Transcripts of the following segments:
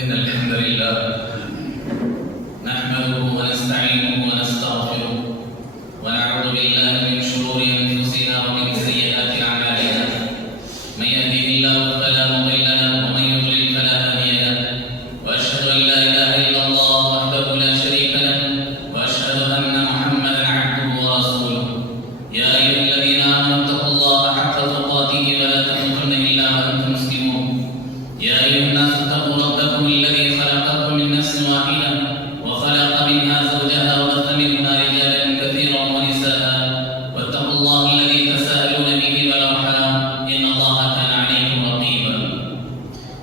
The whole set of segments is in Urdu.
إن الحمد لله نحمده ونستعينه ونستغفره ونعوذ بالله من شرور أنفسنا ومن سيئات أعمالنا من يهده الله فلا مضل له ومن يضلل فلا هادي له وأشهد أن لا إله إلا الله وحده لا شريك له وأشهد أن محمدا عبده ورسوله يا أيها الذين آمنوا اتقوا الله حق تقاته ولا تموتن إلا وأنتم مسلمون يا أيها الناس اتقوا ربكم الذي خلقكم من نفس واحدة وخلق منها زوجها وبث منهما رجالا كثيرا ونساء واتقوا الله الذي تساءلون به والأرحام إن الله كان عليكم رقيبا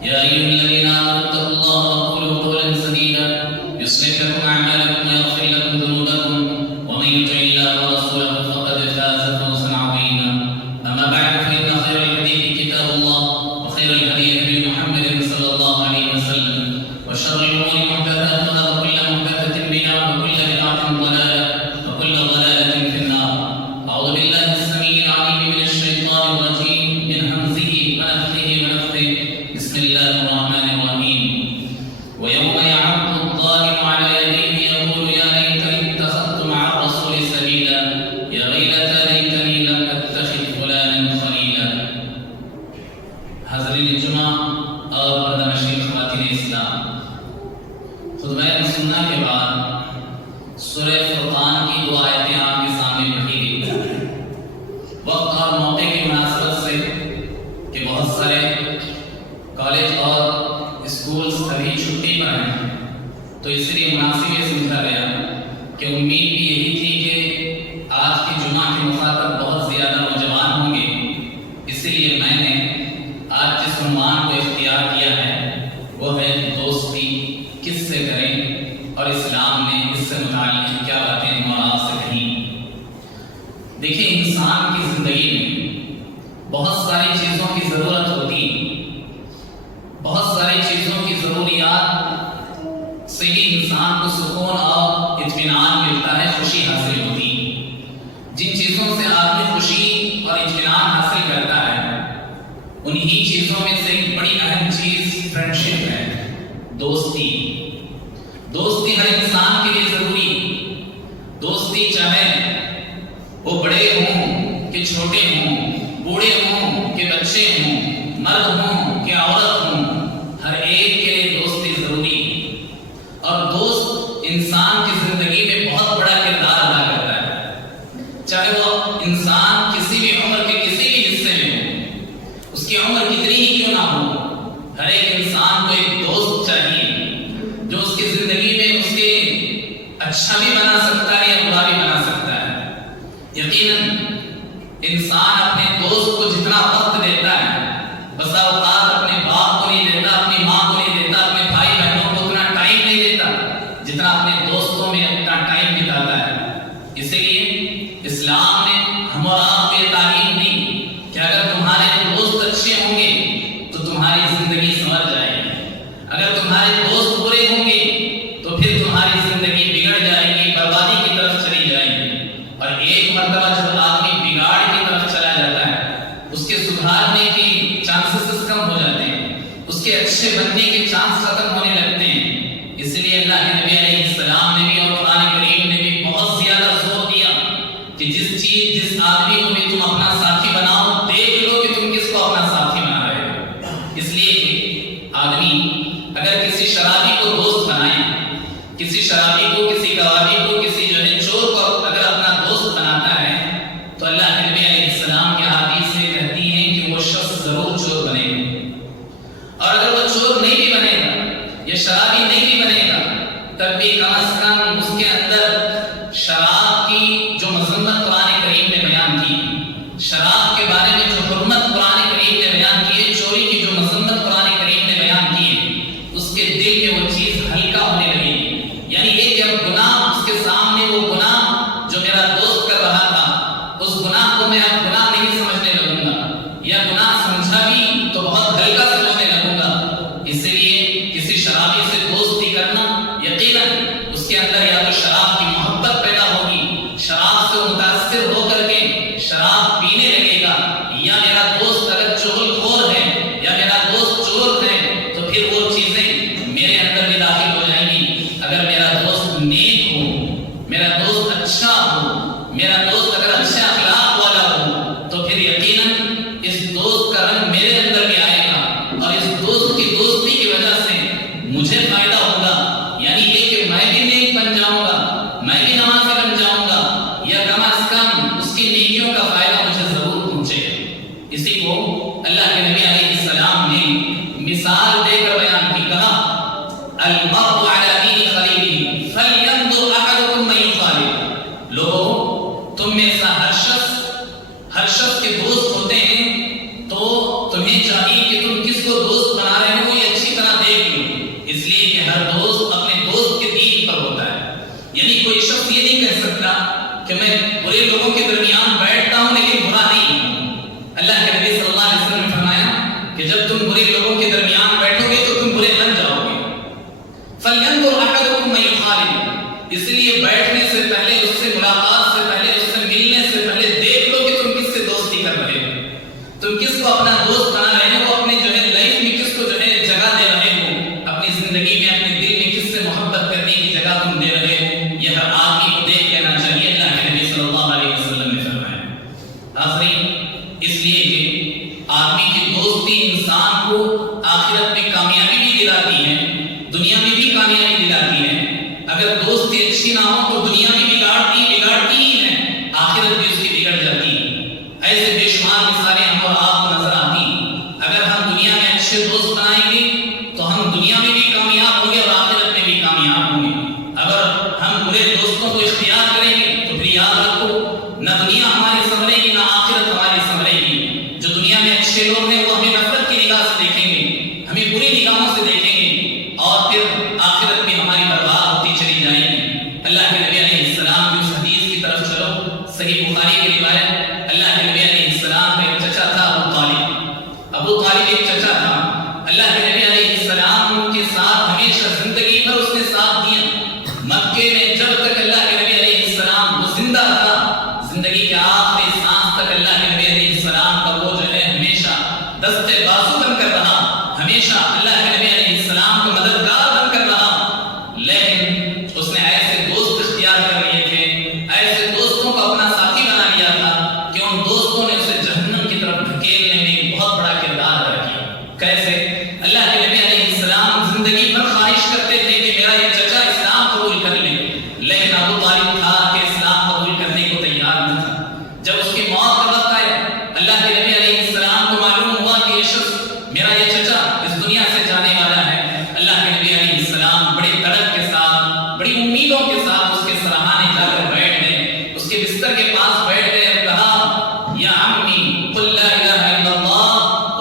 يا أيها الذين آمنوا اتقوا الله وقولوا قولا سديدا يصلح لكم أعمالكم ويغفر لكم ذنوبكم ومن يطع الله ورسوله فقد فاز فوزا عظيما أما بعد فإن خير الحديث كتاب الله وخير الهدي هدي محمد صلى الله عليه وسلم وشر الأمور محدثاتها وكل محدثة بدعة وكل بدعة ضلالة وكل ضلالة في النار أعوذ بالله السميع العليم من الشيطان الرجيم من همزه ونفثه ونفثه بسم الله الرحمن الرحيم ويوم يعض الظالم على يديه يقول يا ليتني اتخذت مع الرسول سبيلا يا ويلتى ليتني لم أتخذ فلانا خليلا حاضرین جمعہ اور پردہ نشین خواتین اسلام، خطبہ مسنہ کے بعد سورہ فرقان کی دو آیتیں آپ کے سامنے پڑھی گئی۔ وقت اور موقع کی مناسبت سے کہ بہت سارے کالج اور اسکولز ابھی چھٹی پر ہیں، تو اس لیے مناسب یہ سمجھا گیا کہ امید بھی یہی تھی کہ آج کی جمعہ کے مخاطب بہت زیادہ نوجوان ہوں گے، اسی لیے میں نے آج جس عنوان کو اختیار کیا ہے وہ ہے دوستی کس سے کریں اور اسلام نے اس سے متعلق کیا باتیں ہمارا سے کہیں۔ دیکھیں، انسان کی زندگی میں بہت ساری چیزوں کی ضرورت ہوتی، بہت ساری چیزوں کی ضروریات سے ہی انسان کو سکون اور اطمینان ملتا ہے، خوشی حاصل ہوتی۔ جن چیزوں سے آدمی خوشی اور اطمینان حاصل کرتا ہے انہی چیزوں میں سے ایک بڑی اہم چیز فرینڈشپ ہے، دوستی۔ دوستی ہر انسان کے لیے ضروری۔ دوستی چاہے وہ بڑے ہوں کہ چھوٹے ہوں، بوڑھے ہوں کہ بچے ہوں، مرد ہوں کہ عورت ہوں، ہر ایک کے لیے دوستی ضروری۔ اور دوست انسان کی زندگی میں بہت بڑا کردار ادا کرتا ہے، چاہے وہ انسان کسی بھی عمر کے کسی بھی حصے میں ہو، اس کی عمر کتنی ہی کیوں نہ ہو، ہر ایک انسان کو ایک دوست چاہیے جو اس کی زندگی میں اس کے اچھا بھی بنا سکتا ہے یا برا بھی بنا سکتا ہے۔ یقیناً انسان اپنے دوست کو جتنا وقت دیتا ہے، بسا اوقات اپنے باپ کو نہیں دیتا، اپنی ماں کو نہیں دیتا، اپنے بھائی بہنوں کو اتنا ٹائم نہیں دیتا جتنا اپنے دوستوں میں اپنا ٹائم بتاتا ہے۔ اسی لیے اسلام نے ہم اور آپ کو یہ تعلیم دی کہ اگر تمہارے دوست اچھے ہوں گے تو تمہاری زندگی سنور جائے گی، اگر تمہارے دوست برے ہوں گے تو پھر تمہاری زندگی بگڑ جائے گی، بربادی کی طرف چلی جائے گی۔ اور ایک مرتبہ جب آدمی بگاڑ کی طرف چلا جاتا ہے، اس کے سدھارنے کی چانسز کم ہو جاتے ہیں، اس کے اچھے بننے کے چانس ختم ہونے لگتے ہیں۔ اس لیے اللہ کے نبی علیہ السلام نے بھی اور قرآن کریم نے بھی بہت زیادہ زور دیا کہ جس آدمی کو بھی تم اپنا ساتھی بناؤ، دیکھ لو کہ تم کس کو اپنا ساتھی بنا رہے ہو۔ اس لیے آدمی اگر کسی شرابی کو دوست بنائے، کسی شرابی کو، کسی کبابی کو، کسی جو ہے چور کو اگر اپنا دوست بناتا ہے تو اللہ کے نبی علیہ السلام کی حدیث سے کہتی ہیں کہ وہ شخص ضرور چور بنے گا۔ اور اگر وہ چور نہیں بھی بنے گا یا شرابی نہیں بھی بنے گا تب بھی کم از کم اس کے اندر شراب کی جو مذمت قرآن کریم نے بیان کی، شراب کے بارے میں جو حرمت قرآن کریم نے بیان کی ہے، چوری کی جو مذمت قرآن کریم نے بیان کی ہے، اس کے دل میں وہ چیز ہلکا ہونے لگے گی۔ یعنی یہ کہ اب گناہ اس کے سامنے، وہ گناہ جو میرا دوست کر رہا تھا، اس گناہ کو میں اب گناہ نہیں سمجھنے لگوں گا، یا گناہ سمجھا بھی تو بہت ہلکا سمجھنے لگوں گا۔ اسی لیے کسی شرابی سے دوستی کرنا یقیناً اس کے اندر یا تو شراب کی محبت پیدا ہوگی، شراب سے متاثر ہو کر کے شراب پینے لگے گا، یا میرا دوست اگر چغل خور ہے یا میرا دوست چور ہے تو پھر وہ چیزیں بھی داخل ہو جائیں گی۔ اگر میرا دوست نیک ہو، میرا دوست اچھا ہو، میرا دوست اگر اچھے اخلاق والا ہو، تو پھر یقیناً اس دوست کا رنگ میرے اندر بھی آئے گا اور اس دوست کی دوستی کی وجہ سے مجھے فائدہ ہوگا، یعنی یہ کہ میں بھی نیک بن جاؤں گا، میں بھی نمازی بن جاؤں گا، یا کم از کم اس کی نیکیوں کا فائدہ مجھے ضرور پہنچے گا۔ اسی کو اللہ کے نبی علیہ السلام نے مثال دے کر بیان کی، کہا المرء علی دین خلیلہ فلینظر احدکم من یخالل۔ لوگوں، تم میں سے ہر شخص کے دوست ہوتے ہیں، تو تمہیں چاہیے کہ تم کس کو دوست بنا رہے ہو یہ اچھی طرح دیکھ لو، اس لیے کہ ہر دوست اپنے دوست کے دین پر ہوتا ہے۔ یعنی کوئی شخص یہ نہیں کہہ سکتا کہ میں برے لوگوں کے درمیان بیٹھتا ہوں لیکن برا نہیں ہوں۔ اللہ کے نبی صلی اللہ علیہ وسلم نے فرمایا کہ جب تم برے لوگوں کے درمیان بیٹھو گے تو تم برے بن جاؤ گے۔ فَلْيَنْظُرْ أَحَدُكُم مَّن يُخَالِلُ، اس لیے بیٹھنے سے پہلے، اس سے ملاقات سے پہلے، اس سے ملنے سے پہلے دیکھ لو کہ تم کس سے دوستی کر رہے ہو، تم کس کو اپنا دوست بنا رہے ہو، اپنے جو ہے لائف میں کس کو جو ہے جگہ دے رہے ہو، اپنی زندگی میں اپنے دل میں کس سے محبت کرنے کی جگہ تم دے رہے ہو، یہ ہر آدمی کو دیکھ لینا چاہیے۔ اللہ کے نبی صلی اللہ علیہ وسلم نے فرمایا۔ ناظرین، اس لیے کہ آدمی کی دوستی انسان کو آخرت میں کامیابی بھی دلاتی ہے، دنیا میں بھی کامیابی دلاتی ہے۔ اگر دوستی اچھی نہ ہو تو دنیا بھی بگاڑتی ہی ہے، آخرت بھی اس کی بگڑ جاتی ہے۔ ایسے بے شمار مثالیں ہم اور آپ کو نظر آتی ہیں۔ اگر ہم دنیا میں اچھے دوست بنائیں گے تو ہم دنیا میں بھی کامیاب ہوں گے اور آخرت میں بھی کامیاب ہوں گے۔ اگر ہم برے دوستوں کو اختیار کریں گے تو پھر یاد رکھو، نہ دنیا ہماری سنورے گی نہ آخرت ہماری سنورے گی۔ جو دنیا میں اچھے لوگ ہیں وہ ہمیں نفرت کی نگاہ سے دیکھیں گے، ہمیں بری نگاہوں سے دیکھیں گے، اور پھر آخرت بھی ہماری برباد ہوتی چلی جائے گی۔ اللہ کے نبی علیہ السلام کی اس حدیث کی طرف چلو، صحیح بخاری کی روایت۔ اللہ کے نبی علیہ السلام کا ایک چچا تھا ابو طالب ایک چچا تھا۔ اللہ کے نبی علیہ السلام کے ساتھ ہمیشہ زندگی بھر اس نے ساتھ دیا۔ مکے میں جب تک اللہ کے نبی علیہ السلام وہ زندہ رہا، زندگی کے آخری سانس تک اللہ کے نبی علیہ السلام کا وہ جو ہے ہمیشہ دستے بازو بن کر رہا، ہمیشہ اللہ کے نبی علیہ السلام کو مددگار بن کر رہا۔ لیکن اس نے ایسے دوست اختیار کر لیے تھے، ایسے دوستوں کو اپنا ساتھی بنا لیا تھا کہ ان دوستوں نے اسے جہنم کی طرف دھکیلنے میں ایک بہت بڑا کردار ادا کیا۔ کیسے؟ اللہ کے نبی علیہ السلام زندگی بھر خواہش کرتے تھے کہ میرا یہ چچا اسلام قبول کر لے، لیکن ابو طالب تھا کہ اسلام قبول کرنے کو تیار نہ تھا۔ جب اس کی موت کا وقت آیا، اللہ کے نبی علیہ السلام کو معلوم ہوا کہ یہ شخص میرا یہ چچا اس دنیا سے جانے والا ہے۔ اللہ کے نبی علیہ السلام بڑی تڑپ کے ساتھ، بڑی امیدوں کے ساتھ اس کے سراہانے جا کر بیٹھ گئے، اس کے بستر کے پاس بیٹھ گئے اور کہا، یا عمی قل لا الہ الا اللہ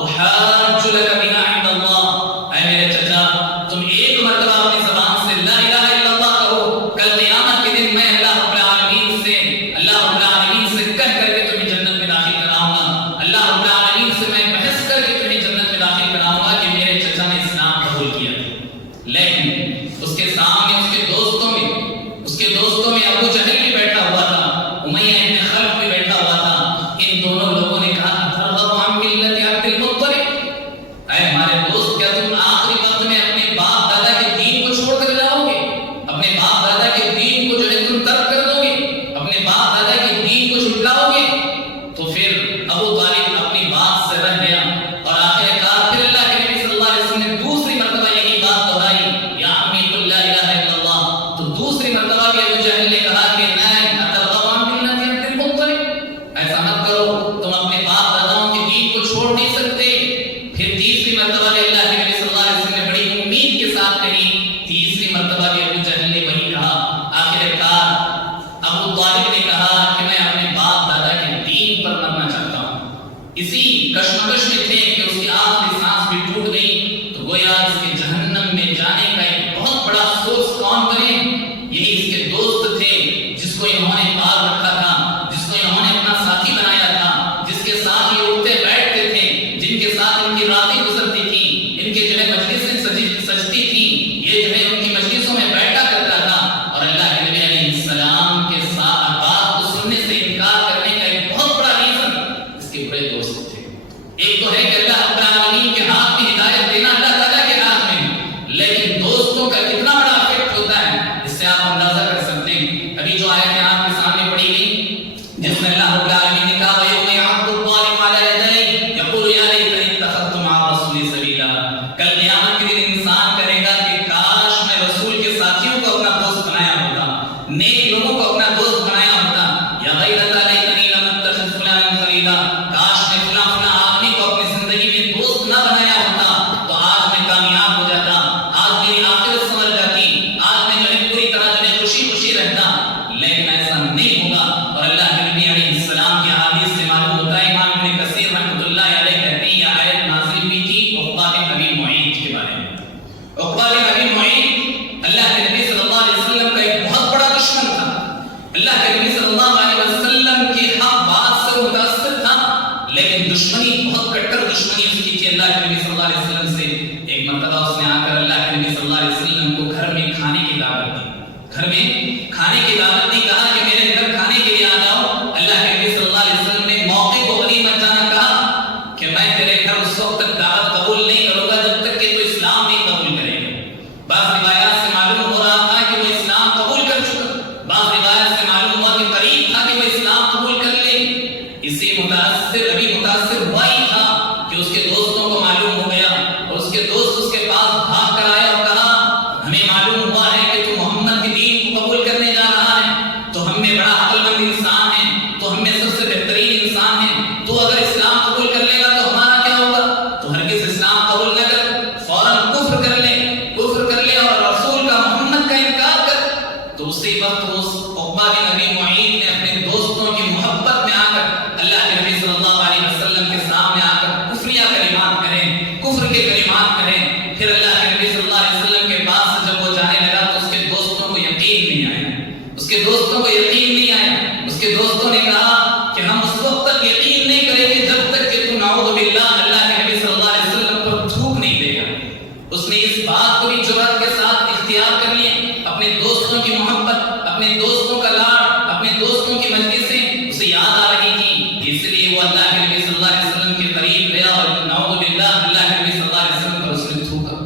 احاج لک بها عند اللہ۔ اے میرے چچا، تم ایک مرتبہ اپنی زبان سے لا الہ الا اللہ کہو، کل قیامت کے دن میں اللہ رب العالمین سے کہہ کر کے تمہیں جنت میں داخل کراؤں گا، اللہ رب العالمین سے میں بحث کر کے تمہیں جنت میں داخل کراؤں گا کہ میرے چچا نے اسلام قبول کیا۔ لیکن اس کے سامنے اس کے دوستوں میں ابو جہل بھی بیٹھا ہوا تھا، امیہ ابن خلف بھی بیٹھا ہوا تھا۔ ان دونوں لوگوں نے کہا، ترغب عن ملت عبد المطلب، اے ہمارے دوست، کیا تم آخری وقت میں اپنے باپ دادا کے دین کو چھوڑ کر جاؤ گے؟ اپنے باپ دادا کے دین کو جو ہے تم ترک کر دو گے، اپنے باپ دادا کے دین کو جھٹلاؤ گے؟ تو پھر ابو طالب اپنی بات سے رہ گیا، اور آخر کار پھر اللہ کے نبی صلی اللہ علیہ وسلم نے دوسری مرتبہ یہی بات دہرائی، یا عمی قل لا الہ الا اللہ۔ تو دوسری مرتبہ بھی ابو جہل نے کہا کہ نہیں، اترغب عن ملت عبد المطلب، ایسا مت کرو، تم اپنے باپ داداؤں کے دین کو چھوڑ نہیں سکتے۔ پھر تیسری مرتبہ بھی اللہ کے نبی صلی اللہ علیہ وسلم نے بڑی امید کے ساتھ کہی، تیسری مرتبہ بھی ابو جہل نے وہی کہا۔ آخر کار ابو طالب نے کہا کہ میں اپنے باپ دادا کے دین پر مرنا چاہتا ہوں۔ اسی کشمکش میں تھے کہ اس کی آخری سانس بھی ٹوٹ گئی، تو گویا اس کے جہنم میں جانے کا ایک بہت بڑا سورس کون بنے؟ یہی اس کے دوست تھے، جس کو انہوں نے پال رکھا تھا، جس کو انہوں نے اپنا ساتھی بنایا تھا، جس کے ساتھ یہ اٹھتے بیٹھتے تھے، جن کے ساتھ ان کی راتیں گزرتی تھیں، ان کے جو ہے مجلسیں سجتی تھیں، یہ جو ہے ان کی مجلسوں میں بیٹھا کرتا تھا، اور اللہ کے نبی علیہ السلام کے ساتھ بات کو سننے سے انکار کرنے کا ایک بہت بڑا ریزن اس کے بڑے دوست تھے۔ ایک تو ہے کہ اللہ رب العالمین کے ہاتھ میں ہدایت دینا اللہ تعالیٰ کے ہاتھ میں، لیکن دوستوں کا اللہ کے نبی صلی اللہ علیہ وسلم کی حق بات سے متاثر تھا، لیکن دشمنی بہت کٹر دشمنی اس کی تھی اللہ کے نبی صلی اللہ علیہ وسلم سے۔ ایک مرتبہ اس نے آ کر اللہ کے نبی صلی اللہ علیہ وسلم کو گھر میں کھانے کی دعوت دی، گھر میں کھانے کی دعوت دی، کہا کہ میرے گھر کھانے کے لیے آ جاؤ۔ اللہ کے نبی صلی اللہ علیہ وسلم نے موقع کو غنیمت جانا کہا کہ میں تیرے گھر اس وقت تک دعوت قبول نہیں کروں گا جب تک کہ تو اسلام نہیں قبول کرے گا۔ بعض روایات سے معلوم ہو رہا تھا کہ وہ اسلام قبول کر چکا، بعض روایات سے معلوم ہوا کہ قریب تھا کہ وہ اسلام قبول کر لے۔ اسی متاثر ہوا ہی تھا کہ اس کے دوستوں کو معلوم ہو گیا اور اس کے دوست اس کے پاس بھاگ کر آئے اور کہا ہمیں معلوم ہوا ہے کہ تو محمد کے دین کو قبول کرنے جا رہا ہے، تو ہم میں بڑا عقل مند انسان ہے، تو ہم میں سب سے بہترین انسان ہے، تو اگر اسلام قبول کر لے گا تو ہمارا کیا ہوگا؟ تو ہرگز اسلام قبول نہ کر، فوراً کفر کر لے اور رسول کا محمد کا انکار کر۔ تو اسی وقت اس عقبہ بن ابی معیط نے اپنے دوستوں کی محبت میں آ کر اللہ کے نبی صلی اللہ علیہ وسلم کے سامنے آ کر کفریہ کلمات کریں، کفر کے کلمات کریں۔ پھر اللہ کے نبی صلی اللہ علیہ وسلم کے پاس سے جب وہ جانے لگا تو اس کے دوستوں کو یقین نہیں آیا، اس کے دوستوں کو یقین نہیں آیا۔ اس کے دوستوں نے کہا کہ ہم اس وقت تک یقین نہیں کریں گے جب تک کہ تو نعوذ باللہ اللہ کے نبی صلی اللہ علیہ وسلم پر تھوک نہیں دے گا۔ اس نے اس بات کو بھی جرأت کے ساتھ اختیار کر لیا، اپنے دوستوں کی محبت، اپنے دوستوں کا لاڈ، اپنے دوستوں کی مجلسیں اسے یاد آ رہی تھی، اس لیے وہ اللہ کے نبی صلی اللہ علیہ وسلم کے قریب گیا اور نعوذ باللہ اللہ کے نبی صلی اللہ علیہ وسلم پر اس نے تھوکا۔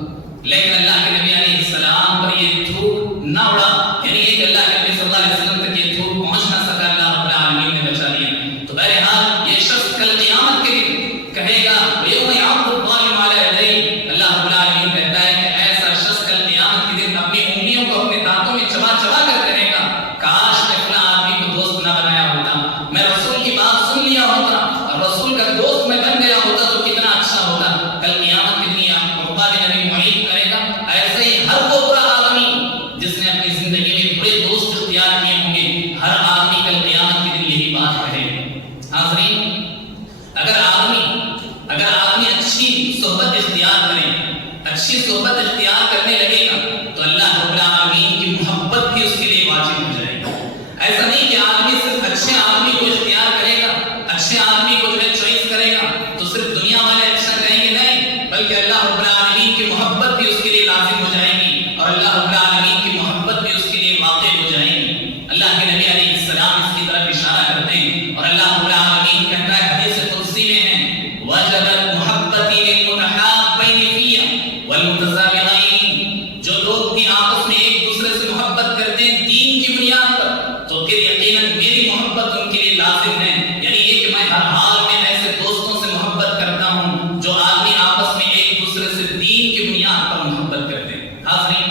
لیکن اللہ کے نبی علیہ السلام پر یہ تھوک نہ اڑا، یعنی کہ اللہ کے نبی صلی اللہ علیہ وسلم تک یہ تھوک پہنچ نہ سکا، اللہ رب العالمین نے بچا لیا۔ تو بہرحال یہ شخص کل قیامت کے دن کہے گا وَيَوْمَ يَعَضُّ الظَّالِمُ عَلَىٰ يَدَيْهِ، اللہ رب العالمین کہتا ہے کہ ایسا شخص کل قیامت کے دن اپنی انگلیوں کو اپنے دانتوں میں چبا چبا کر کہے گا کاش میں فلاں آدمی کو دوست نہ بنایا ہوتا، میں رسول کی بات سن لیا ہوتا اور رسول کا دوست میں بن گیا ہوتا تو کتنا اچھا ہوتا۔ کل قیامت کے دن عقبہ بن ابی معیط کرے گا۔ ایسے ہی ہر وہ برا آدمی جس نے اپنی زندگی میں برے دوست اختیار کیے ہوں گے، ہر آدمی کل قیامت کے دن یہی بات کہے گا۔ حاضرین، اگر آدمی اچھی صحبت اختیار کرے، اچھی صحبت اختیار کرنے لگے گا تو اللہ رب العالمین کی محبت بھی اس کے لیے واجب ہو جائے گی۔ ایسا نہیں کہ آدمی صرف اچھے آدمی کو اختیار کرے گا، اچھے آدمی کو جو ہے چوائس کرے گا تو صرف دنیا والے اچھا کہیں گے، نہیں، بلکہ اللہ رب العالمین کی محبت بھی اس کے لیے لازم ہو جائے گی اور اللہ رب العالمین کی محبت بھی اس کے لیے واقع ہو جائے گی۔ اللہ کے نبی علیہ السلام اس کی طرف اشارہ کرتے ہیں اور اللہ رب العالمین کہتا ہے حدیث قدسی میں ہے وَجَبَتْ مُحَبَّتِي لِلْمُتَحَابَّيْنِ فِيَّ وَالْمُتَسَابِقَيْنِ، جو لوگ بھی آپس میں ایک دوسرے سے محبت کرتے ہیں دین کی بنیاد پر تو پھر یقیناً میری محبت ان کے لیے لازم ہے۔ یعنی یہ کہ میں ہر حال میں ایسے دوستوں سے محبت کرتا ہوں جو آدمی آپس میں ایک دوسرے سے دین کی بنیاد پر محبت کرتے ہیں۔ حاضرین،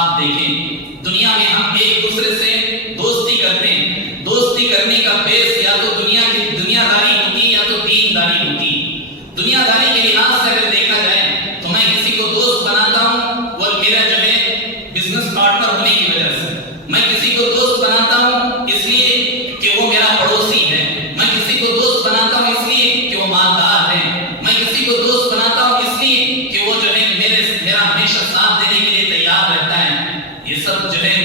آپ دیکھیں دنیا میں ہم ایک دوسرے سے دوستی کرتے ہیں، دوستی کرنے کا بیس یا تو دنیا داری ہوتی یا تو دین داری ہوتی۔ دنیا داری کے لحاظ سے اگر دیکھا جائے تو میں کسی کو دوست بناتا ہوں وہ میرا جو ہے بزنس پارٹنر ہونے کی وجہ سے، میں کسی کو دوست بناتا ہوں اس لیے کہ وہ میرا پڑوسی ہے، میں کسی کو دوست بناتا ہوں اس لیے کہ وہ مالدار ہے، میں کسی کو دوست بناتا ہوں اس لیے کہ وہ جو ہے میرا ہمیشہ ساتھ دینے کے لیے تیار رہتا ہے۔ یہ سب جو ہے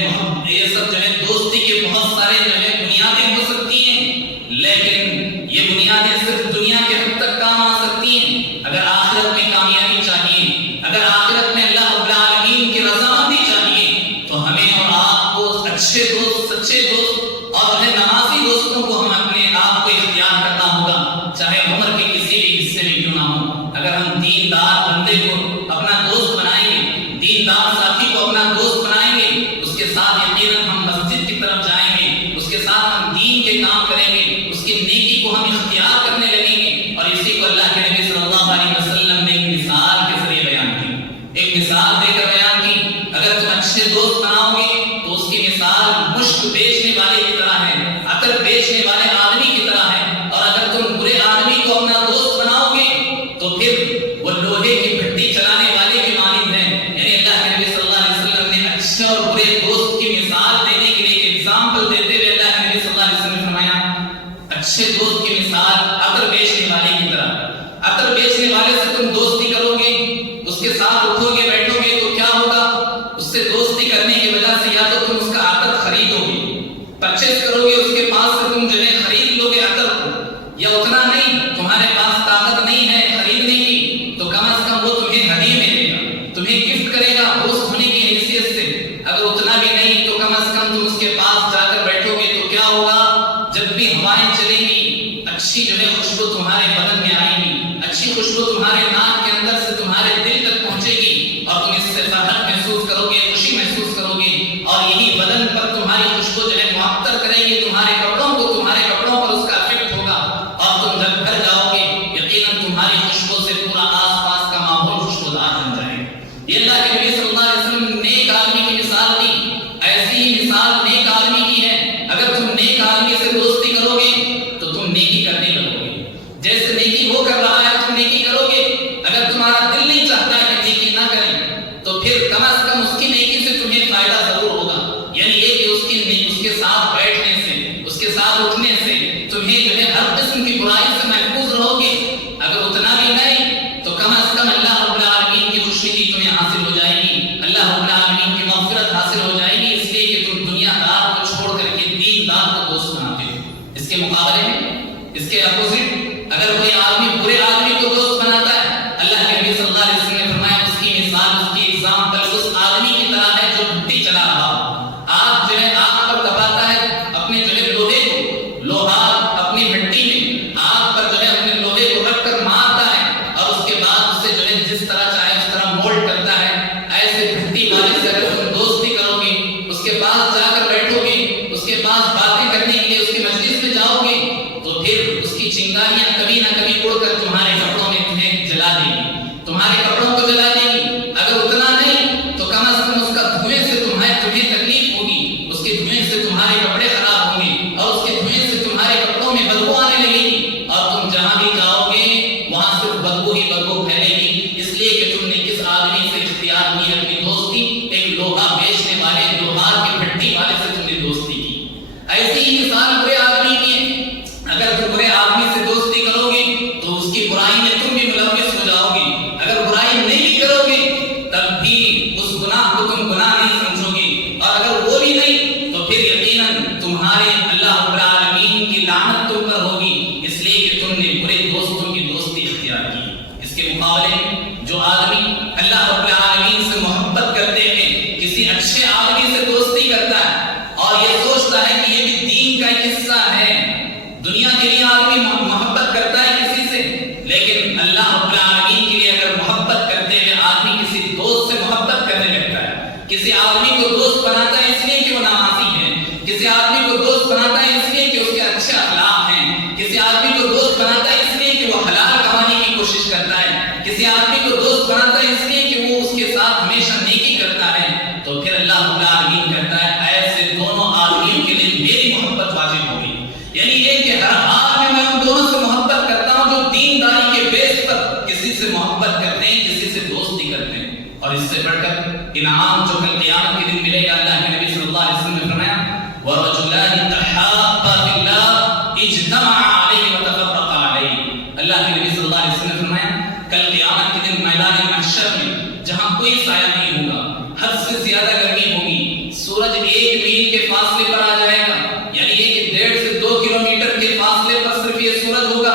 دوستی کے بہت سارے جو ہے بنیادیں ہو سکتی ہیں، لیکن یہ بنیادیں صرف دنیا کے حد تک کام آ سکتی ہیں۔ اگر آخرت میں کامیابی چاہیے، اگر آخرت میں اللہ رب العالمین کی رضامندی چاہیے تو ہمیں اور آپ کو اچھے دوست، سچے دوست اور نمازی دوستوں کو ہم اپنے آپ کو اختیار کرنا ہوگا، چاہے عمر کے کسی بھی حصے میں کیوں نہ ہو۔ اگر ہم دیندار بندے کو اپنا دوست بنائیں گے، دیندار ساتھی کو اپنا دوست بنائیں گے، اس کے ساتھ یقیناً ہم مسجد کی طرف جائیں گے، اس کے ساتھ ہم دین کے کام کریں گے، اس کی نیکی کو ہم اختیار کرنے لگیں گے۔ اور اسی کو اللہ کے نبی صلی اللہ علیہ وسلم نے ایک مثال کے ذریعے بیان کی، ایک مثال دے کر بیان کی۔ اگر تم اچھے دوست بناؤ گے تو اس کی مثال مشک بیچنے والے کی طرح ہے، عطر بیچنے والے آدمی کی طرح ہے، اور اگر تم برے آدمی کو اپنا دوست بناؤ گے تو پھر وہ لوہے کی بھٹی چلانے والے کی مانند ہے۔ یعنی اللہ کے نبی صلی اللہ علیہ وسلم نے اچھے اور برے دوست کی مثال دینے کے لیے ایک ایگزامپل دیتے ہوئے اللہ کے نبی صلی اللہ علیہ وسلم نے فرمایا اچھے دوست کی مثال عطر بیچنے والے کی طرح۔ عطر بیچنے والے سے تم دوستی کرو گے، اس کے ساتھ اٹھو گے بیٹھو گے تو کیا ہوگا؟ اس سے دوستی کرنے کی وجہ سے یا تو تم اس کا عطر خریدو گے، پرچیز کرو کسی اچھے آدمی سے دوستی کرتا ہے اور یہ سوچتا ہے کہ یہ بھی دین کا ایک حصہ ہے. دنیا کے لیے آدمی محبت کرتا ہے کسی سے، لیکن اللہ رب العالمین کے لیے اگر محبت کرتے ہوئے آدمی کسی دوست سے محبت کرنے لگتا ہے، کسی آدمی کو دوست بناتا ہے اس لیے کہ وہ نمازی ہے، کسی آدمی کو دوست بناتا ہے اس لیے کہ اس کے اچھے اخلاق ہیں، کسی آدمی کو دوست بناتا ہے اس لیے کہ وہ حلال کمانے کی کوشش کرتا ہے، کسی آدمی کو دوست بناتا ہے اس لیے کہ وہ اس کے ساتھ ہمیشہ نیکی کرتا ہے، تو پھر اللہ رب العالمین کہتا ہے ایسے دونوں آدمیوں کے لیے میری محبت واجب ہوگی. یعنی یہ کہ ہر حال میں ان دونوں سے محبت کرتا ہوں جو دینداری کے بیس پر کسی سے محبت کرتے ہیں، کسی سے دوستی کرتے ہیں. اور اس سے بڑھ کر انعام جو کل قیامت کے دن ملے گا، اللہ کے نبی صلی اللہ علیہ وسلم نے فرمایا وَرَجُلَانِ تَحَابَّا فِي اللَّهِ اجْتَمَعَا عَلَيْهِ وَتَفَرَّقَا عَلَيْهِ. اللہ کے نبی صلی اللہ علیہ وسلم نے فرمایا کل قیامت کے دن میدان محشر میں جہاں کوئی سایہ نہیں ہوگا، حد سے زیادہ گرمی ہوگی، سورج 1 میل کے فاصلے پر آ جائے گا، یعنی یہ کہ 1.5 سے 2 کلومیٹر کے فاصلے پر صرف یہ سورج ہوگا.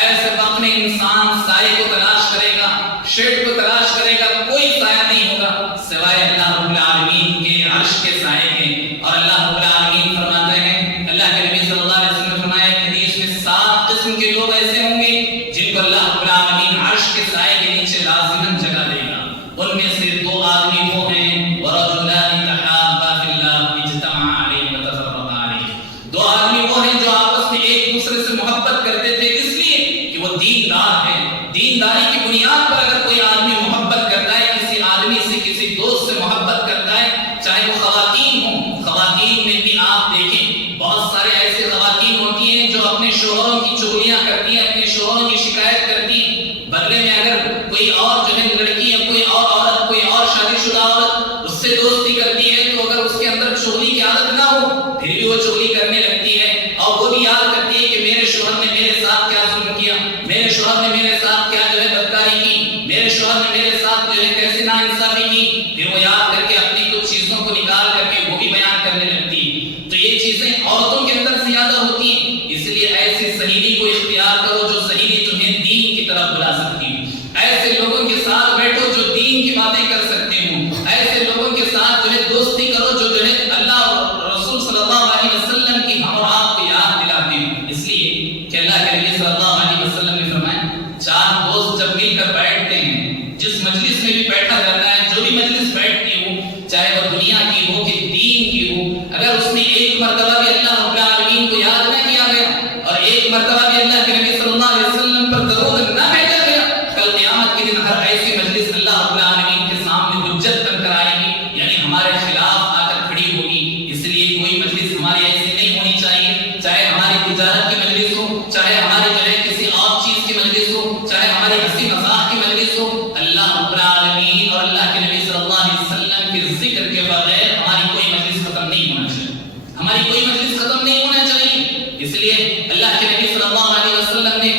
ایسے وقت میں انسان سائے کو تلاش کرے گا، شیڈ کو تلاش کرے گا، کوئی سایہ نہیں ہوگا سوائے اللہ رب العالمین کے عرش کے سائے کے. اور اللہ رب العالمین فرماتے ہیں، اللہ کے نبی صلی اللہ علیہ وسلم نے فرمایا کہ حدیث میں 7 قسم کے لوگ ایسے ہوں گے جن کو اللہ رب العالمین عرش کے سائے کے نیچے لازماً جگہ دے گا. ان میں سے 2 آدمی وہ ہیں وَرَجُلَانِ تَحَابَّا فِي اللَّهِ اجْتَمَعَا عَلَيْهِ وَتَفَرَّقَا عَلَيْهِ. 2 آدمی وہ ہیں جو آپس میں ایک دوسرے سے محبت کرتے تھے اس لیے کہ وہ دیندار ہیں. دینداری کی بنیاد پر اگر کوئی آدمی محبت کرتا ہے، کسی آدمی سے، کسی دوست سے محبت کرتا ہے، چاہے وہ خواتین ہوں، خواتین میں بھی آپ دیکھیں بہت سارے ایسے خواتین ہوتی ہیں جو اپنے شوہروں کی چغلیاں کرتی ہیں، اپنے شوہروں کی شکایت کرتی ہیں. بدلے میں اگر کوئی اور جو ہے لڑکی یا کوئی اور عورت، کوئی اور شادی شدہ عورت اس سے دوستی کرتی ہے تو اگر اس کے اندر چغلی کی عادت نہ ہو پھر بھی وہ چغلی کرنے لگتی ہے اور وہ بھی یاد کرتی ہے کہ میرے شوہر نے میرے ساتھ کیا ظلم کیا، میرے شوہر نے میرے ساتھ کیا جو ہے بدکاری کی، میرے شوہر نے میرے ساتھ جو ہے کیسے ناانصافی کی. پھر وہ یاد کر کے اپنی کچھ چیزوں کو نکال کر کے وہ بھی بیان کرنے لگتی ہے. تو یہ چیزیں عورتوں کے اندر زیادہ ہوتی ہیں. اس لیے ایسی سہیلی کو اختیار کرو جو سہیلی تمہیں دین کی طرف بلا سکتی ہے. ایسے لوگوں کے ساتھ بیٹھو جو دین کی باتیں کر سکتے ہوں. ایسے لوگوں کے ساتھ جو ہے دوستی کرو جو ہے اللہ اور رسول صلی اللہ علیہ وسلم کی ہم اور آپ کو یاد دلاتے ہیں. اس لیے کہ اللہ کے نبی صلی اللہ علیہ وسلم نے فرمایا 4 دوست جب مل کر بیٹھتے ہیں، جس مجلس میں بھی بیٹھا جاتا ہے، جو بھی مجلس بیٹھتی ہو، چاہے وہ دنیا کی ہو کہ دین کی ہو، اگر اس میں ایک مرتبہ بھی اللہ رب العالمین کو یاد نہ کیا گیا اور ایک مرتبہ بھی اللہ کے نبی صلی اللہ علیہ وسلم پر درود نہ بھیجا گیا، کل قیامت کے دن ہر ایسی مجلس اللہ رب العالمین کے سامنے حجت بن کر آئے گی، یعنی ہمارے خلاف آ کر کھڑی ہوگی. اس لیے کوئی مجلس ہماری ایسی نہیں ہونی چاہیے، چاہے ہماری تجارت کی مجلس ہو، چاہے ہمارے جو ہے کسی اور چیز کی مجلس ہو، چاہے ہماری ہنسی مذاق کی مجلس ہو، اللہ رب العالمین اور اللہ کے نبی صلی اللہ علیہ وسلم کے ذکر کے بغیر ہماری کوئی مجلس ختم نہیں ہونا چاہیے، ہماری کوئی مجلس ختم نہیں ہونا چاہیے. اس لیے اللہ کے نبی صلی اللہ علیہ وسلم نے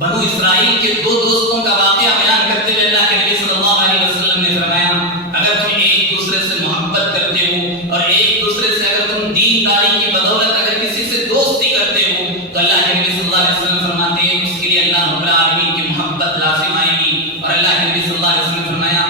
بنو اسرائیل کے 2 دوستوں کا واقعہ بیان کرتے ہوئے اللہ کے نبی صلی اللہ علیہ وسلم نے فرمایا اگر تم ایک دوسرے سے محبت کرتے ہو اور ایک دوسرے سے اگر تم دینداری کی بدولت اگر کسی سے دوستی کرتے ہو تو اللہ کے نبی صلی اللہ علیہ وسلم فرماتے ہیں اس کے لیے اللہ رب العالمین کی محبت لازم آئے گی. اور اللہ کے نبی صلی اللہ علیہ وسلم نے فرمایا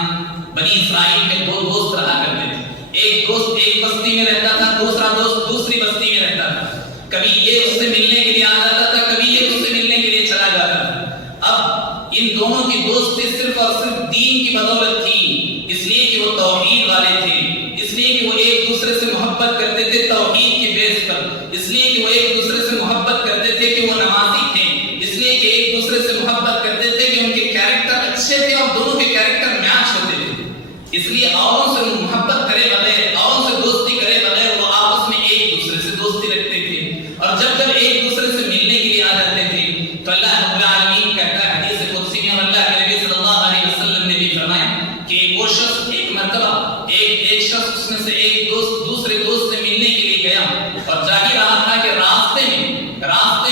بنی اسرائیل میں 2 دوست رہا کرتے تھے. ایک دوست ایک بستی میں رہتا تھا، دوسرا دوست دوسری بستی میں رہتا تھا. کبھی یہ اس سے ملنے کے لیے آ جاتا تھا، کبھی یہ اس سے ملنے کے لیے چلا جاتا تھا. اب ان دونوں کی دوستی صرف اور صرف دین کی بدولت تھی، اس لیے کہ وہ توحید والے تھے، اس لیے کہ وہ ایک دوسرے سے محبت کرتے تھے توحید کی بیس پر، اس لیے کہ وہ ایک دوسرے سے محبت کرتے تھے کہ وہ نمازی تھے، اس لیے کہ ایک دوسرے سے محبت کرتے تھے کہ ان کے کیریکٹر اچھے تھے اور دونوں کے کیریکٹر میچ ہوتے تھے. اس لیے اوروں سے محبت کرے بغیر، اوروں سے دوستی کرے بغیر وہ آپس میں ایک دوسرے سے دوستی رکھتے تھے. اور جب ایک دوسرے سے ملنے کے لیے آ جاتے تھے تو اللہ رب العالمین کہتا ہے حدیث قدسی میں اور اللہ کے نبی صلی اللہ علیہ وسلم نے بھی فرمایا کہ وہ شخص ایک مرتبہ ایک شخص اس میں سے ایک دوست دوسرے دوست سے ملنے کے لیے گیا اور جا ہی رہا تھا کہ راستے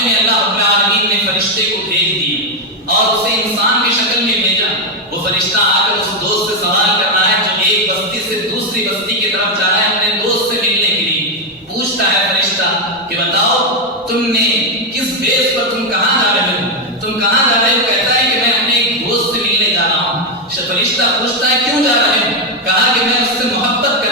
میں اللہ رب العالمین نے فرشتے کو بھیج دیا اور اسے انسان کی شکل میں بھیجا. وہ فرشتہ آ کر اس دوست سے سوال کر رہا ہے جو ایک بستی سے دوسری بستی کی طرف جا رہا ہے اپنے دوست سے ملنے کے لیے. پوچھتا ہے فرشتہ کہ بتاؤ تم نے کس بیس پر تم کہاں جا رہے ہو، تم کہاں جا رہے ہو؟ کہتا ہے کہ میں اپنے ایک دوست سے ملنے جا رہا ہوں. فرشتہ پوچھتا ہے کیوں جا رہے ہو؟ کہا کہ میں اس سے محبت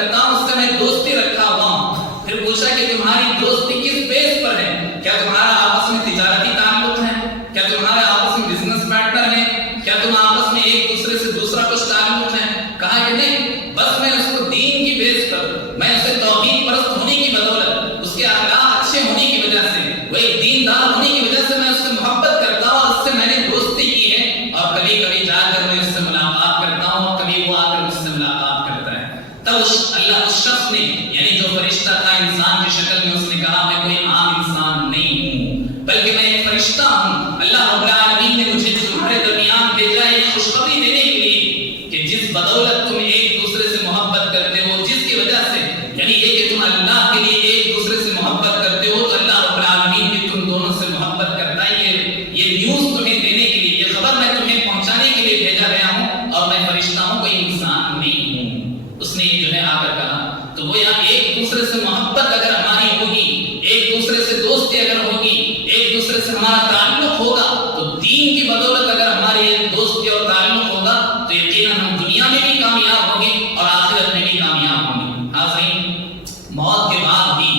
بدولت، میں اسے توحید پرست ہونے کی بدولت، اس کے اخلاق اچھے ہونے کی وجہ سے، وہ ایک دیندار ہونے کی وجہ سے میں اس سے محبت کرتا ہوں اور اس سے میں نے دوستی کی ہے، اور کبھی کبھی جا کر میں اس سے ملاقات کرتا ہوں اور کبھی وہ آ کر مجھ سے ملاقات کرتا ہے۔ تب اللہ اس شخص نے، یعنی جو فرشتہ تھا انسان کی شکل میں، اس نے کہا میں کوئی عام انسان نہیں ہوں بلکہ میں ایک فرشتہ ہوں، اللہ رب العالمین نے مجھے تمہارے درمیان بھیجا ایک خوشخبری دینے کے لیے کہ جس بدولت تم ایک دوسرے سے محبت کرتے ہو، جس کی وجہ سے، یعنی یہ کہ تم اللہ کے لیے ایک دوسرے سے محبت کرتے ہو، تو اللہ رب العالمین بھی تم دونوں سے محبت کرتا ہے۔ یہ نیوز تمہیں دینے کے لیے، یہ خبر میں تمہیں پہنچانے کے لیے بھیجا گیا ہوں، اور میں فرشتہ ہوں، کوئی انسان نہیں ہوں۔ اس نے یہ جو ہے آ کر کہا، تو وہ یہاں ایک دوسرے سے محبت اگر ہماری ہوگی، ایک دوسرے سے دوستی اگر ہوگی، ایک دوسرے سے ہمارا تعلق ہوگا، تو دین کی بدولت اگر ہماری دوستی اور تعلق ہوگا تو یقیناً ہم دنیا میں بھی کامیاب ہوں گے اور آخرت میں بھی کامیاب ہوں گے۔ حاضرین، موت کے بعد بھی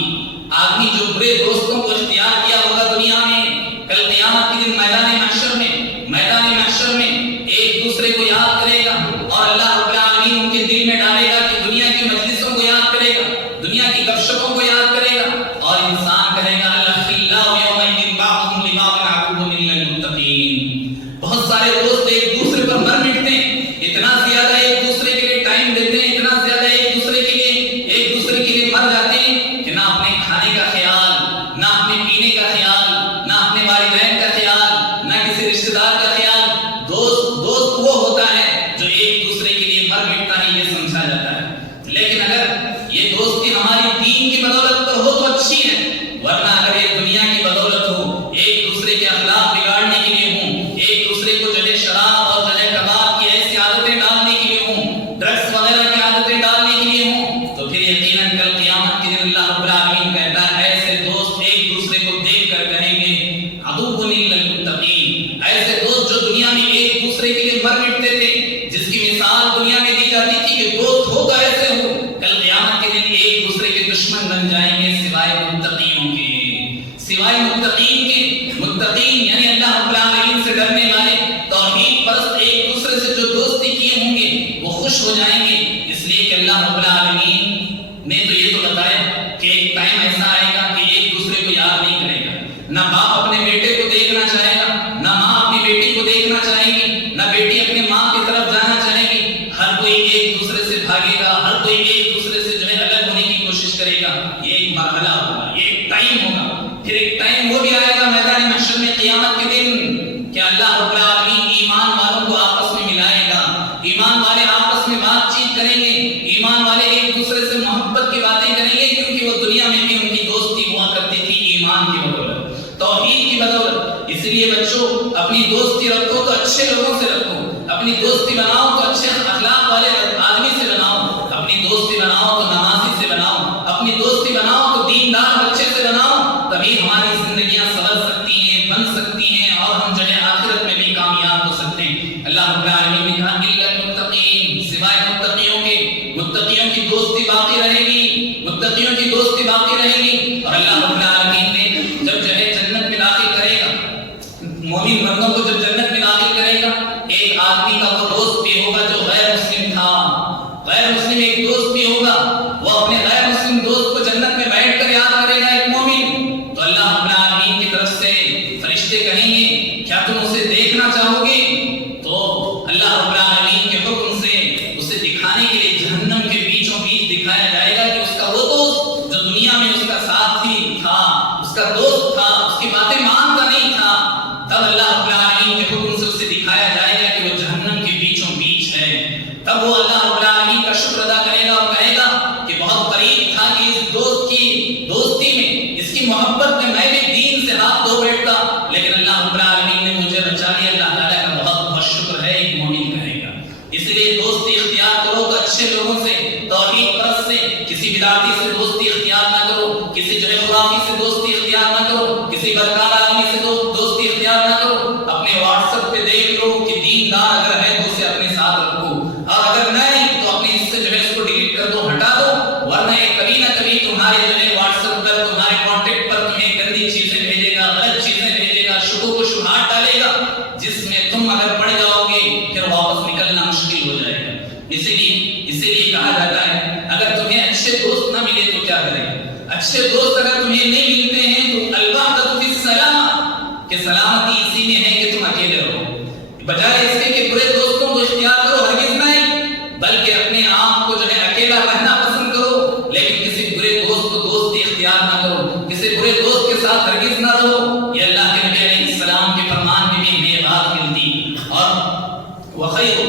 آدمی جو برے دوستوں کو اختیار کیا ہوگا دنیا میں، کل قیامت کے دن میدان محشر میں ایک دوسرے کو یاد کرے گا، اور اللہ رب العالمین ان کے دل میں ڈالے گا کہ دنیا کی مجلسوں کو یاد کرے گا، دنیا کی گپ شپوں کو یاد کرے گا، اور انسان کہے گا الاخلاء یومئذ بعضهم لبعض عدو الا المتقین۔ بہت سارے دوست ایک دوسرے پر مر مٹتے ہیں، اتنا زیادہ ایک دوسرے کے لیے ٹائم دیتے ہیں، اتنا زیادہ ایک دوسرے کے لیے مر جاتے ہیں کہ نہ اپنے کھانے کا خیال، نہ اپنے پینے کا خیال، نہ اپنے والدین کا خیال، نہ کسی رشتہ دار کا خیال۔ دوست وہ ہوتا ہے جو ایک دوسرے کے لیے مر مٹتا ہے، یہ سمجھا جاتا ہے۔ لیکن اگر یہ دوستی ہماری دین کی بدولت پر ہو تو اچھی ہے، ورنہ اگر یہ دنیا کی بدولت ہو، ایک دوسرے کے اخلاق بگاڑنے کے لیے ہوں، ایک دوسرے کو جلے شراب اور جلے کباب کی ایسی عادتیں ڈالنے کے لیے ہوں، ڈرگس وغیرہ کی عادتیں ڈالنے کے لیے ہوں، تو پھر یقیناً کل قیامت کے دن اللہ رب العالمین کہتا ہے ایسے دوست ایک دوسرے کو دیکھ کر کہیں گے عدو الا المتقین۔ ایسے دوست جو دنیا میں ایک دوسرے کے لیے مر مٹتے تھے، جس کی مثال دنیا میں دی جاتی تھی کہ دوست ہو تو ایسے ہو، کل قیامت کے دن ایک دوسرے کے دشمن بن جائیں گے سوائے متقینوں کے، سوائے متقین کے۔ متقین یعنی اللہ رب العالمین سے ڈرنے والے، توحید پرست ایک دوسرے سے جو دوستی کیے ہوں گے وہ خوش ہو جائیں گے، اس لیے کہ اللہ رب العالمین نے تو یہ تو بتایا کہ ایک ٹائم ایسا آئے گا کہ ایک دوسرے کو یاد نہیں کرے گا، نہ باپ اپنے بیٹے کو دیکھنا چاہے گا، نہ ماں اپنی بیٹی کو دیکھنا چاہے گی، نہ بیٹی اپنے ماں کی طرف جانا چاہے گی، ہر کوئی ایک دوسرے سے بھاگے گا، ہر کوئی ایک دوسرے سے جو ہے الگ ہونے کی کوشش کرے گا۔ یہ ایک مرحلہ ہوگا، یہ ایک ٹائم ہوگا۔ پھر ایک ٹائم وہ بھی آئے گا میدان محشر میں قیامت کے دن کہ اللہ رب العالمین ایمان والوں کو آپس میں ملائے گا، ایمان والے آپس میں بات چیت کریں گے، ایمان والے ایک دوسرے سے محبت کی باتیں کریں گے، کیونکہ وہ دنیا میں بھی ان کی دوستی ہوا کرتی تھی ایمان کی بدولت، توحید کی بدولت۔ اس لیے بچوں، اپنی دوستی رکھو تو اچھے لوگوں سے رکھو، اپنی دوستی بناؤ تو اچھے اخلاق والے آدمی سے بناؤ، اپنی دوستی بناؤ تو نمازی سے بناؤ، اپنی دوستی بناؤ تو دیندار بچے سے بناؤ، تبھی ہماری زندگیاں سنور سکتی ہیں، بن سکتی ہیں، اور ہم جو ہے آخرت میں بھی کامیاب ہو سکتے ہیں۔ اللہ رب العالمین نے کہا الا المتقین، سوائے متقیوں کے، متقیوں کی دوستی باقی رہے گی، متقیوں کی دوستی باقی رہے گی۔ اور اللہ رب العالمین نے جب جو ہے جنت میں داخل کرے گا، مومن بندوں کو جب جنت میں داخل کرے گا، ایک آدمی کا وہ دوست بھی ہوگا جو غیر مسلم تھا، غیر مسلم ایک دوست بھی ہوگا، وہ اپنے غیر مسلم دوست کو جنت میں بیٹھ کر یاد کرے گا ایک مومن، تو اللہ رب العالمین کی طرف سے فرشتے کہیں گے کیا تم اسے دیکھنا چاہو گے؟ تو اللہ رب العالمین کے حکم سے اسے دکھانے کے لیے جہنم کے بیچوں بیچ دکھایا جائے گا کہ اس کا وہ دوست جو دنیا میں اس کا ساتھی تھا، اس کا دوست تھا، اس کی باتیں مانتا نہیں تھا، تب اللہ رب العالمین کے حکم سے اسے دکھایا جائے گا کہ وہ جہنم کے بیچوں بیچ ہے۔ تب وہ اللہ رب العالمین کا شکر ادا کرے گا اور کہے گا کہ بہت قریب تھا کہ اس دوست کی دوستی میں، اس کی محبت میں بھی دین سے ہاتھ دھو بیٹھتا، لیکن اللہ رب العالمین نے مجھے بچا لیا۔ اللہ تعالیٰ کا بہت بہت شکر ہے، ایک مومن کہے گا۔ اس لیے دوستی اختیار کرو تو اچھے لوگوں سے، توحید پرست سے، کسی بدعتی سے دوستی اختیار نہ کرو، کسی جو ہے خرافی سے دوستی اختیار نہ کرو، کسی بدکار آدمی سے دوستی اختیار نہ کرو۔ اپنے واٹس ایپ پہ دیکھ لو کہ دیندار اگر ہے تو اسے اپنے ساتھ رکھو، اور اگر نہیں تو اپنے اس سے جو ہے اس کو ڈیلیٹ کر دو، ہٹا دو، ورنہ یہ کبھی نہ کبھی تمہارے جو ہے واٹس ایپ پر، تمہارے کانٹیکٹ پر تمہیں گندی چیزیں بھیجے گا، غلط چیزیں بھیجے گا، شبہ و شبہات ڈالے گا، جس میں تم اگر پڑ جاؤ گے پھر واپس نکلنا مشکل ہو جائے گا۔ اسی لیے کہا جاتا ہے اگر تمہیں اچھے دوست نہ ملے تو کیا کریں؟ اچھے دوست اگر تمہیں نہیں ملتے ہیں تو البتہ فی السلامہ کہ سلامتی اسی میں ہے کہ تم اکیلے رہو، بجائے اس کے کہ برے دوستوں کو اختیار کرو ہرگز نہیں، بلکہ اپنے آپ کو جو ہے اکیلا رہنا پسند کرو، لیکن کسی برے دوست کو دوستی اختیار نہ کرو، کسی برے دوست کے ساتھ ہرگز نہ رہو۔ یہ اللہ کے نبی علیہ السلام کے فرمان میں بھی ہمیں یہ بات ملتی۔ اور وخیر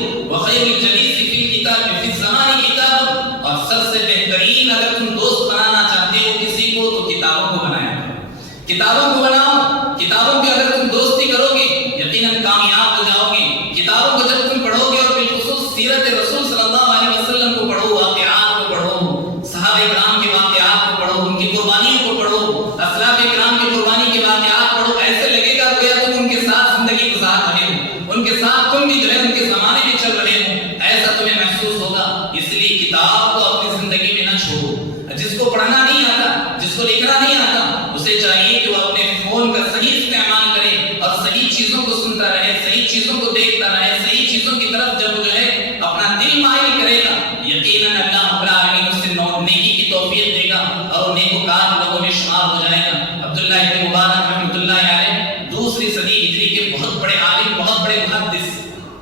الجلیس فی الکتاب فی الزمان کتاب، اور سب سے بہترین اگر تم دوست بنانا چاہتے ہو کسی کو تو کتابوں کو بنایا کرو، کتابوں کو بناؤ، کتابوں کی اگر تم دوستی کرو گے یقیناً کامیاب ہو جاؤ گے۔ کتابوں کو جب تم پڑھو گے اور بالخصوص سیرت رسول صلی اللہ علیہ وسلم کو پڑھو، واقعات کو پڑھو، صحابہ کرام کے واقعات کو پڑھو، ان کی قربانیوں کو پڑھو، اسلاف کرام کی قربانی کے واقعات پڑھو، ایسے لگے گا گویا تم ان کے ساتھ زندگی گزار رہے ہو، ان کے ساتھ تم بھی جو ہے ان کے زمانے میں چل رہے ہو، ایسا تمہیں محسوس ہوگا۔ اس لیے کتاب کو اپنی زندگی میں نہ چھوڑو۔ جس کو پڑھنا نہیں آتا، جس کو لکھنا نہیں آتا، اسے چاہیے کہ وہ اپنے فون کا صحیح استعمال کرے اور صحیح چیزوں کو سنتا رہے، صحیح چیزوں کو دیکھتا رہے، صحیح چیزوں کی طرف جب جو ہے اپنا دل مائل کرے گا یقیناً اللہ رب العالمین اس سے نیکی کی توفیق دے گا اور نیکوکار لوگوں میں شمار ہو جائے گا۔ عبداللہ ابن مبارک رحمۃ اللہ علیہ دوسری صدی ہجری کے بہت بڑے عالم، بہت بڑے محدث،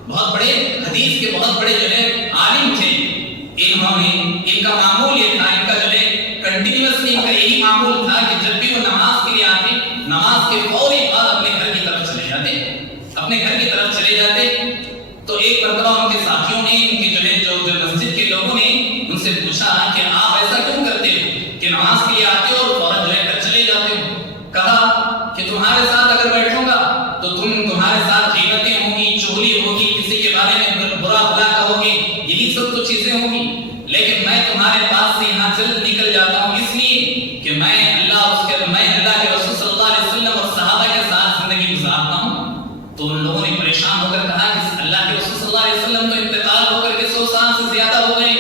بہت بڑے حدیث کے بہت بڑے جو ہے عالم تھے۔ انہوں نے، ان کا معمول یہ تھا، ان کا جو ہے کنٹینیوسلی ان کا یہی معمول تھا کہ جب بھی وہ نماز کے لیے آتے، نماز کے فوری بعد اپنے گھر کی طرف چلے جاتے، اپنے گھر کی طرف چلے جاتے۔ تو ایک مرتبہ ان کے ساتھیوں نے، ان کی جو ہے جو مسجد کے لوگوں نے ان سے پوچھا کہ آپ ایسا کیوں کرتے ہو کہ نماز کے لیے آتے ہو اور فوراً جو ہے گھر چلے جاتے ہو؟ کہا کہ تمہارے ساتھ اگر بیٹھوں گا تو تمہارے ساتھ غیبتیں ہوں گی، چغلی ہوگی، کسی کے بارے میں برا بھلا کہو گے، یہی سب تو چیزیں ہوں گی، لیکن میں تمہارے پاس سے یہاں جلد نکل جاتا ہوں اس لیے کہ میں اللہ کے رسول صلی اللہ علیہ وسلم اور صحابہ کے ساتھ زندگی گزارتا ہوں۔ تو ان لوگوں نے پریشان ہو کر کہا کہ اللہ کے رسول صلی اللہ علیہ وسلم تو انتقال ہو کر کے 100 سال سے زیادہ ہو گئے،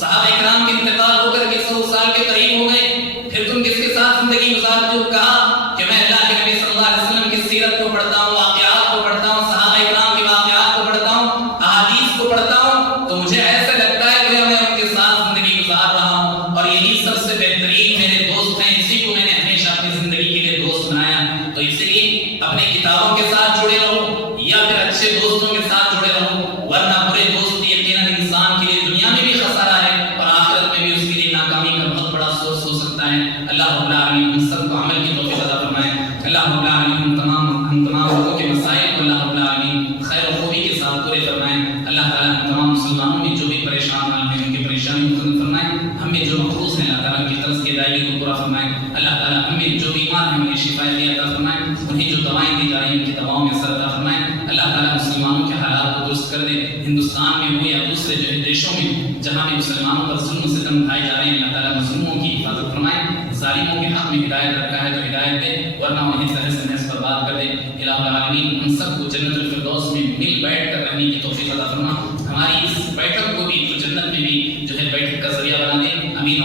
صحابہ کرام کے انتقال ہو کر کے 100 سال کے قریب ہو گئے، پھر تم کس کے ساتھ زندگی گزارتے ہو؟ کہا کہ میں اللہ کے نبی صلی اللہ علیہ وسلم کی سیرت کو پڑھتا ہوں، واقعات کو پڑھتا ہوں، صحابہ کرام کے واقعات کو پڑھتا ہوں، احادیث کو پڑھتا ہوں، تو مجھے ایسا لگتا ہے کہ میں ان کے ساتھ زندگی گزار رہا ہوں اور یہی سب سے بہترین میرے دوست ہیں، اسی کو میں نے ہمیشہ اپنی زندگی کے لیے دوست بنایا۔ تو اسی لیے اپنے کتابوں کے ساتھ جڑے رہو یا پھر اچھے دوستوں کے ساتھ جڑے رہو، ورنہ برے دوست یقیناً انسان کے لیے دنیا میں بھی خسارہ ہے اور آخرت میں بھی اس کے لیے ناکامی کا بہت بڑا سورس ہو سکتا ہے۔ اللہ رب العالمین ہم سب کو عمل کی توفیق عطا فرمائے۔ اللہ رب العالمین ہم تمام لوگوں کے مسائل کو اللہ رب العالمین خیر و خوبی کے ساتھ پورے فرمائے۔ اللہ تعالیٰ ہم تمام مسلمانوں میں جو بھی پریشان ہیں ان کی پریشانی کو ختم فرمائے، ہمیں جو مقروض ہیں اللہ تعالیٰ کی طرز کی ادائیگی کو پورا فرمائے۔ اللہ تعالیٰ ہمیں جو بیمار ہیں انہیں شفا عطا فرمائے، انہیں جو دوائیں دی جا رہی ہیں ان کی دواؤں میں اثر عطا فرمائے۔ اللہ تعالیٰ مسلمانوں کے حالات کو درست کر دے، ہندوستان میں ہو یا دوسرے جو دیشوں میں جہاں بھی مسلمانوں پر ظلم و ستم ڈھائے جا رہے ہیں، اللہ تعالیٰ مظلوموں کی حفاظت فرمائے، ظالموں کے حق میں ہدایت رکھا ہے تو ہدایت دے، ورنہ انہیں سہل سے محض برباد کر دے۔ الہ العالمین ہم سب کو جنت الفردوس میں مل بیٹھ کر رہنے کی توفیق عطا فرما، ہماری اس بیٹھک کو بھی تو جنت میں بھی جو ہے بیٹھک کا ذریعہ بنا دے۔ امین۔